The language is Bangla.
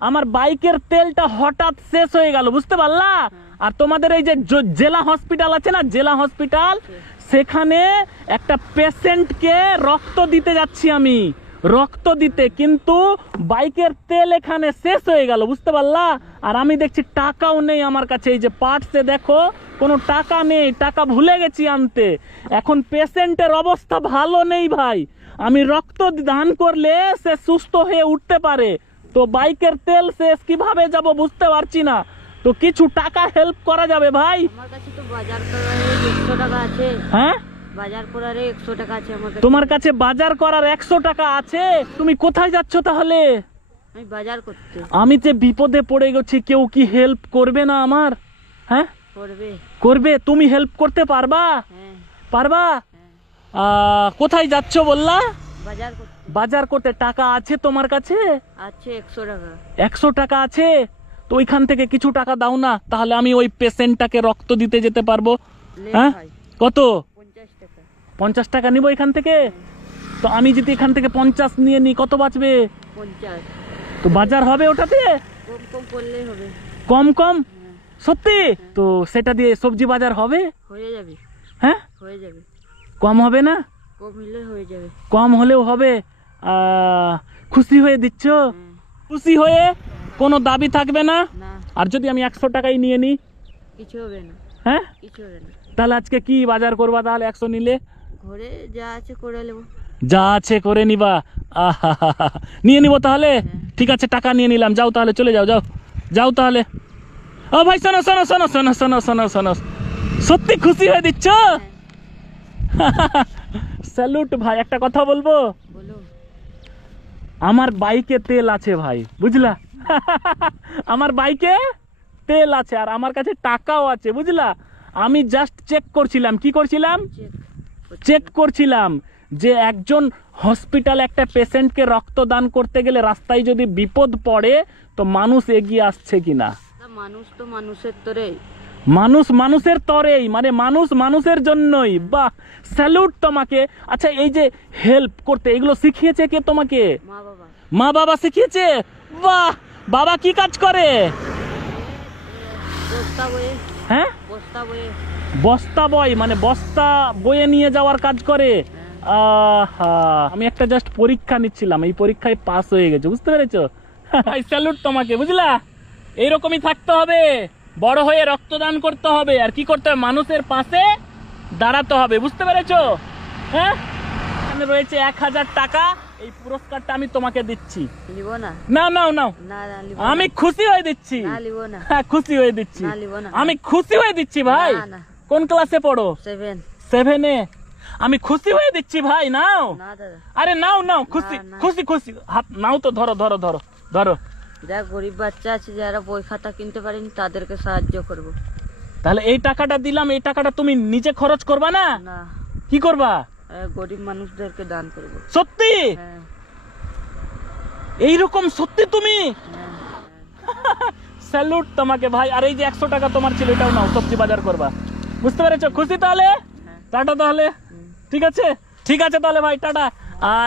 আমার বাইকের তেলটা হঠাৎ শেষ হয়ে গেল বুঝতে পারলা? আর তোমাদের এই যে জেলা হসপিটাল আছে না জেলা হসপিটাল সেখানে একটা পেশেন্টকে রক্ত দিতে যাচ্ছি আমি রক্ত দিতে কিন্তু বাইকের তেল এখানে শেষ হয়ে গেল বুঝতে পারলা? আর আমি দেখছি টাকাও নেই আমার কাছে এই যে পার্টসে দেখো কোনো টাকা নেই টাকা ভুলে গেছি আনতে। এখন পেশেন্টের অবস্থা ভালো নেই ভাই আমি রক্ত দান করলে সে সুস্থ হয়ে উঠতে পারে। তো বাইকের তেল শেষ কীভাবে যাব বুঝতে পারছি না। তো কিছু টাকা হেল্প করা যাবে ভাই? আমার কাছে তো বাজার করার একশো টাকা আছে। হ্যাঁ? বাজার করার একশো টাকা আছে আমার তোমার কাছে বাজার করার একশো টাকা আছে? তুমি কোথায় যাচ্ছ তাহলে? আমি বাজার করতে। আমি যে বিপদে পড়ে গেছি কেউ কি হেল্প করবে না আমার? হ্যাঁ? করবে। করবে তুমি হেল্প করতে পারবা? হ্যাঁ। পারবা? হ্যাঁ। কোথায় যাচ্ছ বললা? বাজার করতে বাজার করতে টাকা আছে তোমার কাছে? আছে একশো টাকা। একশো টাকা আছে? তো ওইখান থেকে কিছু টাকা দাও না তাহলে আমি ওই পেশেন্টটাকে রক্ত দিতে যেতে পারব। হ্যাঁ? কত? পঞ্চাশ টাকা। নিবো এখান থেকে? তো আমি যদি এখান থেকে পঞ্চাশ নিয়ে নিই কত বাঁচবে? তো বাজার হবে ওটাতে? কম কম হ্যাঁ। সত্যি? তো সেটা দিয়ে সবজি বাজার হবে? হয়ে যাবে। হ্যাঁ? হয়ে যাবে। কম হবে না? কম হয়ে হলেও হবে খুশি হয়ে দিচ্ছ? হ্যাঁ খুশি হয়ে কোনো দাবি থাকবে না? আর যদি আমি একশো টাকাই নিয়ে নিই? কিছু হবে না। হ্যাঁ? তাহলে আজকে কি বাজার করবা তাহলে একশো নিলে? ঘরে যা আছে করে নেব। যা আছে করে নিবা। আহা নিয়ে নিব তাহলে? ঠিক আছে টাকা নিয়ে নিলাম। যাও তাহলে চলে যাও যাও। যাও তাহলে। ও ভাই শোনো শোনো শোনো শোনো শোনো শোনো শোনো। সত্যি খুশি হয়ে দিচ্ছ? স্যালুট ভাই একটা কথা বলব? আমার বাইকে তেল আছে ভাই বুঝলা? আমার বাইকে তেল আছে আর আমার কাছে টাকাও আছে বুঝলা? আমি জাস্ট চেক করছিলাম কি করছিলাম? চেক করছিলাম। যে একজন হসপিটালে একটা পেশেন্টকে রক্তদান করতে গেলে রাস্তায় যদি বিপদ পড়ে তো মানুষ এগিয়ে আসছে কিনা? মানুষ তো মানুষের তোরে মানুষ মানুষের তরেই মানে মানুষ মানুষের জন্যই। বাহ স্যালুট তোমাকে। আচ্ছা এই যে হেল্প করতে এগুলো শিখিয়েছে কে তোমাকে? মা বাবা। শিখিয়েছে? বাহ বাবা কি কাজ করে? হ্যাঁ? বস্তা বয়। মানে বস্তা বয়ে নিয়ে যাওয়ার কাজ করে। আহা আমি একটা জাস্ট পরীক্ষা নিচ্ছিলাম এই পরীক্ষায় পাস হয়ে গেছে বুঝতে পেরেছ? স্যালুট তোমাকে বুঝলা? এইরকমই থাকতে হবে। বড় হয়ে রক্তদান করতে হবে আর কি করতে হবে? মানুষের পাশে দাঁড়াতে হবে বুঝতে পেরেছ? হ্যাঁ? এখানে রয়েছে এক হাজার টাকা এই পুরস্কারটা আমি তোমাকে দিচ্ছি। না না। নাও নাও আমি খুশি হয়ে দিচ্ছি। হ্যাঁ খুশি হয়ে দিচ্ছি। আমি খুশি হয়ে দিচ্ছি ভাই। কোন ক্লাসে পড়ো? সেভেন। সেভেনে আমি খুশি হয়ে দিচ্ছি ভাই নাও। আরে নাও নাও খুশি। খুশি খুশি। হাত নাও তো ধরো ধরো ধরো ধরো। যা গরিব বাচ্চা আছে যারা বই খাতা কিনতে পারেনি তাদেরকে সাহায্য করব। তাহলে এই টাকাটা দিলাম এই টাকাটা তুমি নিজে খরচ করবা না? না। কি করবা? গরিব মানুষদেরকে দান করব। সত্যি? হ্যাঁ। এইরকম সত্যি তুমি? হ্যাঁ স্যালুট তোমাকে ভাই আর এই যে একশো টাকা তোমার ছিল এটাও নাও সবজি বাজার করবা। বুঝতে পেরেছ? খুশি তাহলে? হ্যাঁ। টাটা তাহলে। ঠিক আছে? ঠিক আছে তাহলে ভাই টাটা। আর